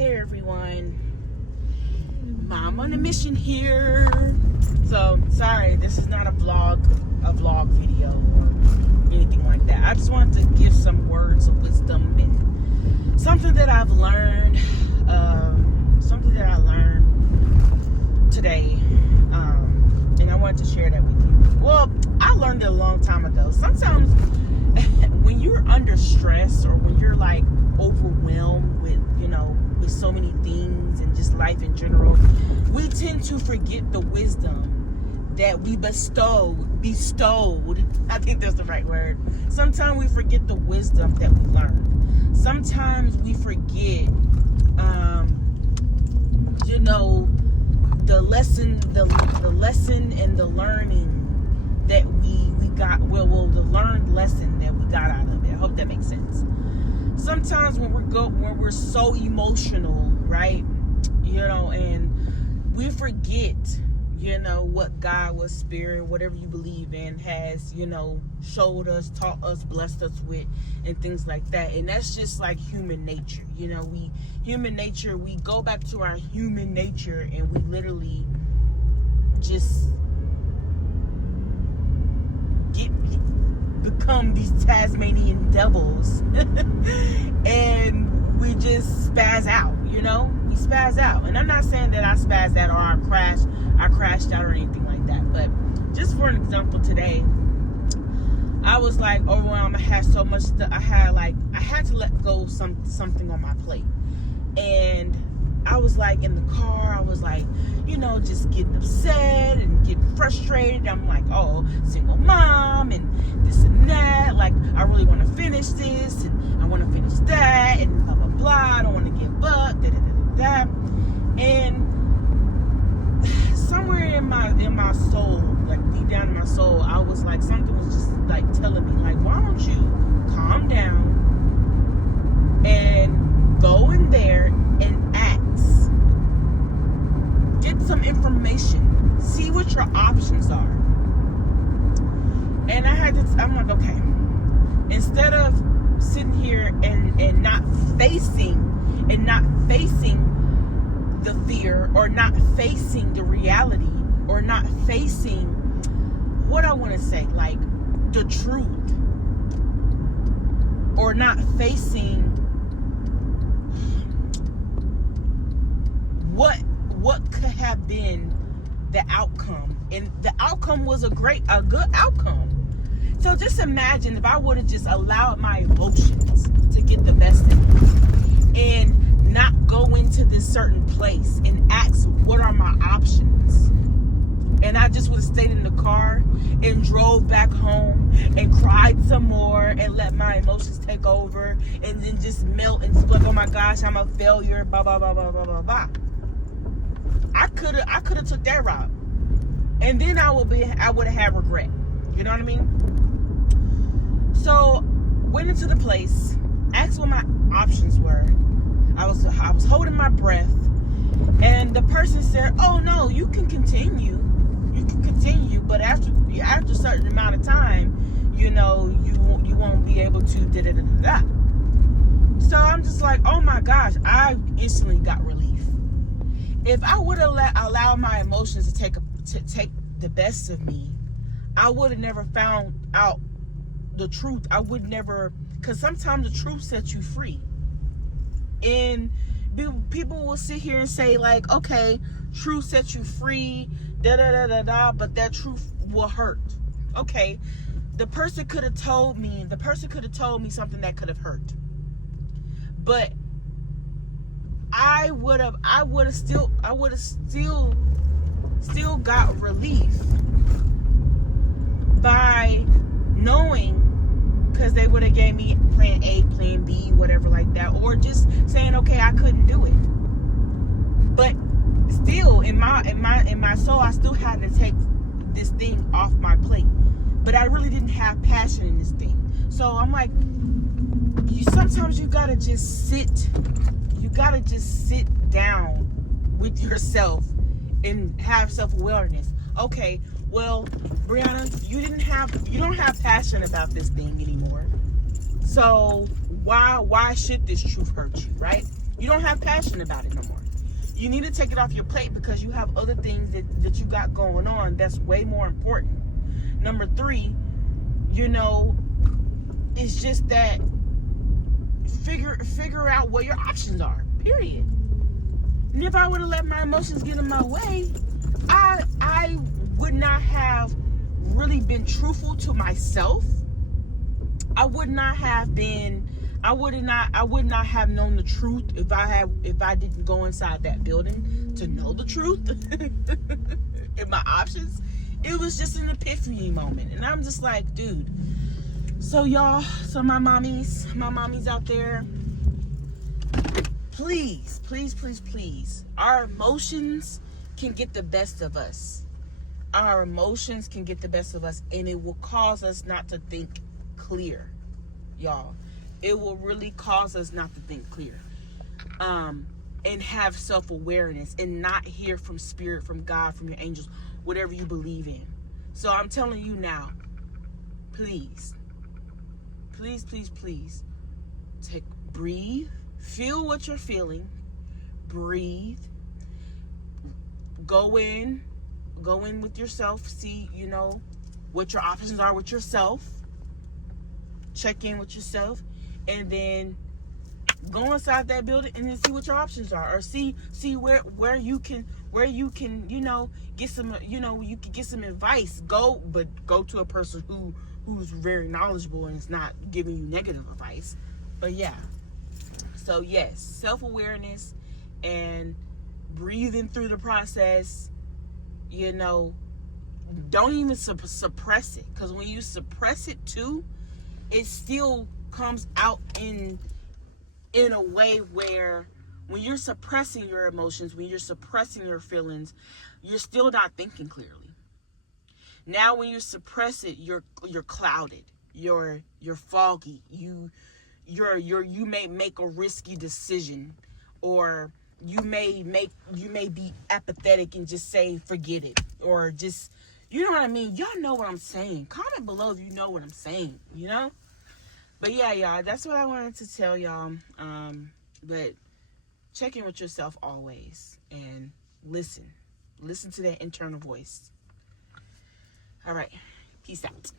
Hey everyone, Mom on a mission here. So sorry, this is not a vlog video or anything like that. I just wanted to give some words of wisdom and something that I've learned, today, and I wanted to share that with you. Well, I learned it a long time ago. Sometimes when you're under stress or when you're like overwhelmed with so many things and just life in general, we tend to forget the wisdom that we bestowed. I think that's the right word. Sometimes we forget the wisdom that we learned. Sometimes we forget, the lesson and the learning that we got. The learned lesson that we got out of it. I hope that makes sense. Sometimes when we're so emotional, right? And we forget, what God, what spirit, whatever you believe in has, showed us, taught us, blessed us with, and things like that. And that's just like human nature. We go back to our human nature and we literally just become these Tasmanian devils and we just spaz out, we spaz out. And I'm not saying that I spazzed out or I crashed out or anything like that, but just for an example, today I was like overwhelmed. I had so much stuff. I had to let go of something on my plate, and I was like in the car, I was like, just getting upset and getting frustrated. I'm like, oh, single mom and this and that. Like, I really want to finish this and I want to finish that and blah, blah, blah. I don't want to give up, da, da, da, da, da. And somewhere in my soul, like deep down in my soul, I was like, something was just like telling me, like, why don't you calm down and go in there and ask. Get some information. See what your options are. And I'm like, okay. Instead of sitting here and not facing the fear, or not facing the reality, or not facing what I want to say, like the truth, or not facing what could have been the outcome. And the outcome was a good outcome. So just imagine if I would have just allowed my emotions to get the best of me and not go into this certain place and ask, what are my options? And I just would have stayed in the car and drove back home and cried some more and let my emotions take over and then just melt and just be like, oh my gosh, I'm a failure, blah, blah, blah, blah, blah, blah, blah. I could have took that route, and then I would have had regret. You know what I mean? So went into the place, asked what my options were. I was holding my breath, and the person said, "Oh no, you can continue, but after a certain amount of time, you won't be able to da da da da." So I'm just like, oh my gosh, I instantly got relief. If I would have allowed my emotions to take the best of me, I would have never found out the truth. I would never, because sometimes the truth sets you free. And people will sit here and say like, okay, truth sets you free, da da da da da, but that truth will hurt. Okay, the person could have told me something that could have hurt, but I would have still got relief by knowing, because they would have gave me plan A, plan B, whatever like that, or just saying, okay, I couldn't do it. But still, in my soul, I still had to take this thing off my plate. But I really didn't have passion in this thing. So I'm like, sometimes you gotta just sit down with yourself and have self-awareness. Okay, well, Brianna, you don't have passion about this thing anymore. So why should this truth hurt you, right? You don't have passion about it no more. You need to take it off your plate because you have other things that you got going on that's way more important. Number 3, you know, it's just that figure out what your options are, period. And if I would have let my emotions get in my way, I would not have really been truthful to myself. I would not have known the truth if I didn't go inside that building to know the truth. And my options, it was just an epiphany moment. And I'm just like, dude. So y'all, my mommies out there, please, our emotions can get the best of us. Our emotions can get the best of us, and it will cause us not to think clear, y'all. It will really cause us not to think clear, and have self-awareness and not hear from spirit, from God, from your angels, whatever you believe in. So I'm telling you now, please, breathe, feel what you're feeling, breathe, go in with yourself, see, you know, what your options are with yourself, check in with yourself, and then go inside that building and then see what your options are, or see where you can, you know, get some, you know, you can get some advice. Go to a person who's very knowledgeable and is not giving you negative advice. But yeah, so yes, self-awareness and breathing through the process. You know, don't even suppress it, because when you suppress it too, it still comes out in a way where when you're suppressing your emotions, when you're suppressing your feelings, you're still not thinking clearly. Now when you suppress it, you're clouded, you're foggy, you may make a risky decision, or you may be apathetic and just say forget it, or just, you know what I mean? Y'all know what I'm saying. Comment below if you know what I'm saying, you know? But yeah, y'all, that's what I wanted to tell y'all. But check in with yourself always, and listen to that internal voice. All right, peace out.